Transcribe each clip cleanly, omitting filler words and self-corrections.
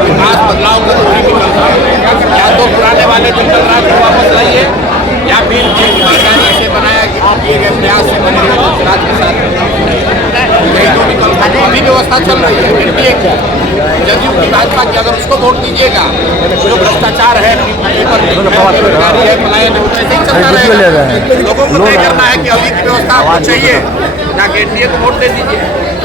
विकास बदलाव का कोई विकल्प है। या तो पुराने वाले जंगल राज को वापस लाइए या फिर एक सरकारी से बनाया किए गए प्रयास से बने राज के साथ यही दो विकल्प। अभी व्यवस्था चल रही है एनडीए की, जदयू की, भाजपा की। अगर उसको वोट दीजिएगा जो भ्रष्टाचार है, बेरोजगारी है, पलायन है, ऐसे ही चलता रहेगा। लोगों को तय करना है कि अभी की व्यवस्था आपको चाहिए, जाके एनडीए को वोट दे दीजिए।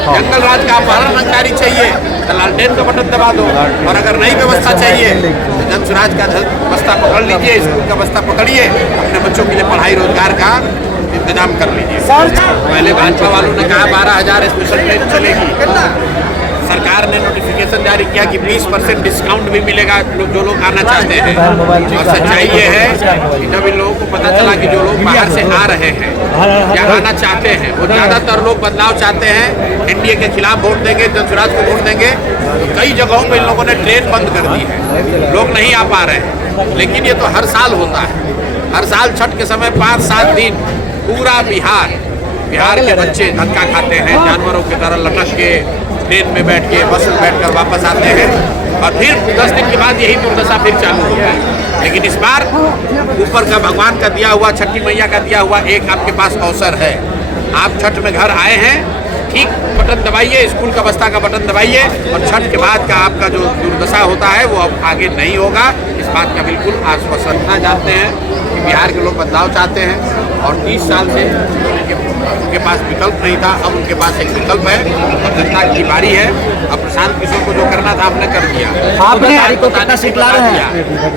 जंगल राज का अपहरणकारी चाहिए तो लालटेन का बटन दबा दो, और अगर नई व्यवस्था चाहिए तो जनसुराज का बस्ता पकड़ लीजिए, स्कूल का बस्ता पकड़िए, अपने बच्चों के लिए पढ़ाई रोजगार का इंतजाम कर लीजिए। पहले भाजपा वालों ने कहा 12,000 स्पेशल ट्रेन चलेगी। सरकार ने नोटिफिकेशन जारी किया कि 20% डिस्काउंट भी मिलेगा जो लोग आना चाहते हैं। और सच्चाई ये है कि जब इन लोगों को पता चला कि जो लोग बाहर से आ रहे हैं या आना चाहते हैं वो ज़्यादातर लोग बदलाव चाहते हैं, एनडीए के खिलाफ वोट देंगे, जनसुराज को वोट देंगे, तो कई जगहों पर इन लोगों ने ट्रेन बंद कर दी है, लोग नहीं आ पा रहे हैं। लेकिन ये तो हर साल होता है। हर साल छठ के समय 5-7 दिन पूरा बिहार के बच्चे धक्का खाते हैं, जानवरों की तरह लटक के ट्रेन में बैठ के, बस में बैठकर वापस आते हैं, और फिर 10 दिन के बाद यही दुर्दशा फिर चालू होता है। लेकिन इस बार ऊपर का भगवान का दिया हुआ, छठी मैया का दिया हुआ एक आपके पास अवसर है। आप छठ में घर आए हैं, ठीक बटन दबाइए, स्कूल का बस्ता का बटन दबाइए, और छठ के बाद का आपका जो दुर्दशा होता है वो अब आगे नहीं होगा। इस बात का बिल्कुल आश्वासन जानते हैं कि बिहार के लोग बदलाव चाहते हैं, और 30 साल से उनके पास विकल्प नहीं था, अब उनके पास एक विकल्प है और जनता की बारी है। अब प्रशांत किशोर को जो करना था आपने कर दिया, आपने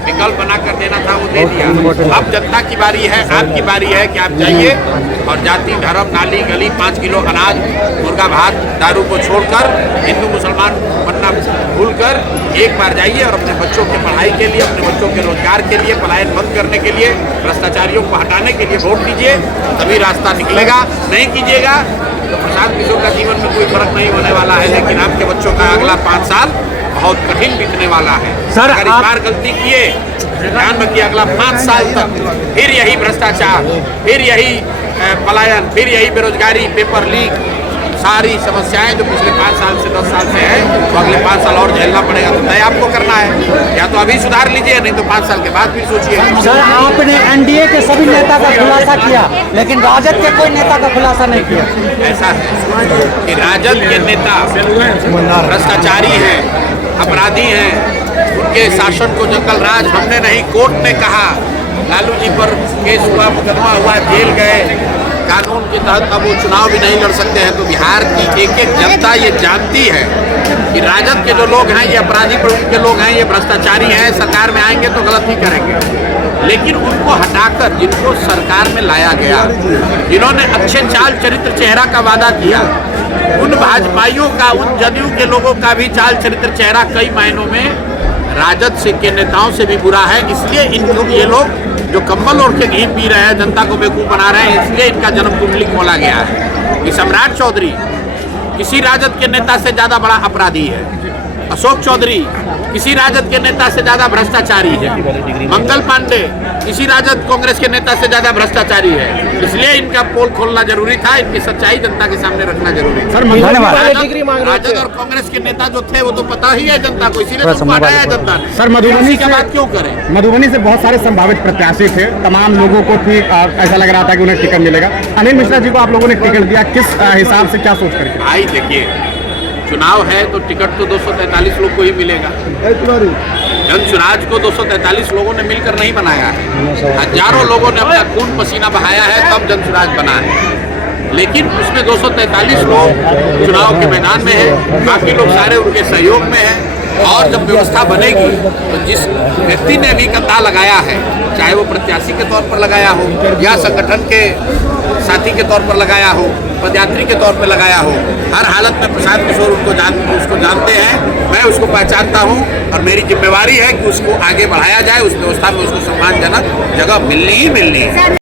विकल्प बना कर देना था वो दे दिया। अब जनता की बारी है, आपकी बारी है कि आप जाइए और जाति धर्म नाली गली 5 किलो अनाज मुर्गा भात दारू को छोड़कर हिंदू मुसलमान बनना भूलकर एक बार जाइए और अपने बच्चों की पढ़ाई के लिए, अपने बच्चों के रोजगार के लिए, पलायन बंद करने के लिए, भ्रष्टाचारियों को हटाने के लिए वोट दीजिए, तभी रास्ता निकलेगा। नहीं कीजिएगा तो प्रशांत किशोर का जीवन में कोई फर्क नहीं होने वाला है, लेकिन आपके बच्चों का अगला 5 साल बहुत कठिन बीतने वाला है। सर, अगर इस बार गलती किए, ध्यान रखिए, अगला 5 साल तक फिर यही भ्रष्टाचार, फिर यही पलायन, फिर यही बेरोजगारी, पेपर लीक, सारी समस्याएं जो पिछले 5 साल से 10 साल से है, तो अगले 5 साल और झेलना पड़ेगा। तो तय आपको करना है, या तो अभी सुधार लीजिए, नहीं तो 5 साल के बाद फिर सोचिए। सर, आपने एनडीए के सभी नेता का खुलासा किया, लेकिन राजद के कोई नेता का खुलासा नहीं किया। ऐसा है कि राजद के नेता भ्रष्टाचारी हैं, अपराधी हैं, उनके शासन को जंगल राज हमने नहीं, कोर्ट ने कहा। लालू जी पर केस हुआ, मुकदमा हुआ, जेल गए, कानून के तहत अब वो चुनाव भी नहीं लड़ सकते हैं। तो बिहार की एक एक जनता ये जानती है कि राजद के जो लोग हैं ये अपराधी प्रवृत्ति के लोग हैं, ये भ्रष्टाचारी हैं, सरकार में आएंगे तो गलत ही करेंगे। लेकिन उनको हटाकर जिनको सरकार में लाया गया, जिन्होंने अच्छे चाल चरित्र चेहरा का वादा किया, उन भाजपाइयों का, उन जदयू के लोगों का भी चाल चरित्र चेहरा कई मायनों में राजद से के नेताओं से भी बुरा है। इसलिए ये लोग जो कंबल ओढ़ के घी पी रहे हैं, जनता को बेवकूफ़ बना रहे हैं, इसलिए इनका जन्म कुंडली खोला गया है कि सम्राट चौधरी किसी राजद के नेता से ज़्यादा बड़ा अपराधी है, अशोक चौधरी किसी राजद के नेता से ज़्यादा भ्रष्टाचारी है, मंगल पांडे किसी राजद कांग्रेस के नेता से ज़्यादा भ्रष्टाचारी है। इसलिए इनका पोल खोलना जरूरी था, इनकी सच्चाई जनता के सामने रखना जरूरी था। राजद और कांग्रेस के नेता जो थे वो तो पता ही है जनता को, इसीलिए तो हटाया जनता ने। सर, मधुबनी की बात क्यों करें? मधुबनी से बहुत सारे संभावित प्रत्याशी थे, तमाम लोगों को भी ऐसा लग रहा था कि उन्हें टिकट मिलेगा। अनिल मिश्रा जी को आप लोगों ने टिकट दिया, किस हिसाब से, क्या सोच करके? भाई देखिए, चुनाव है तो टिकट तो 243 लोग को ही मिलेगा। जनसुराज को 243 लोगों ने मिलकर नहीं बनाया है, हजारों लोगों ने अपना खून पसीना बहाया है, तब जनसुराज बना है। लेकिन उसमें 243 लोग चुनाव के मैदान में हैं, बाकी लोग सारे उनके सहयोग में हैं। और जब व्यवस्था बनेगी तो जिस व्यक्ति ने भी कंधा लगाया है, चाहे वो प्रत्याशी के तौर पर लगाया हो या संगठन के साथी के तौर पर लगाया हो, पदयात्री के तौर पर लगाया हो, हर हालत में प्रशांत किशोर उसको जानते हैं, मैं उसको पहचानता हूं, और मेरी जिम्मेवारी है कि उसको आगे बढ़ाया जाए, उस व्यवस्था में उसको सम्मानजनक जगह मिलनी ही मिलनी है।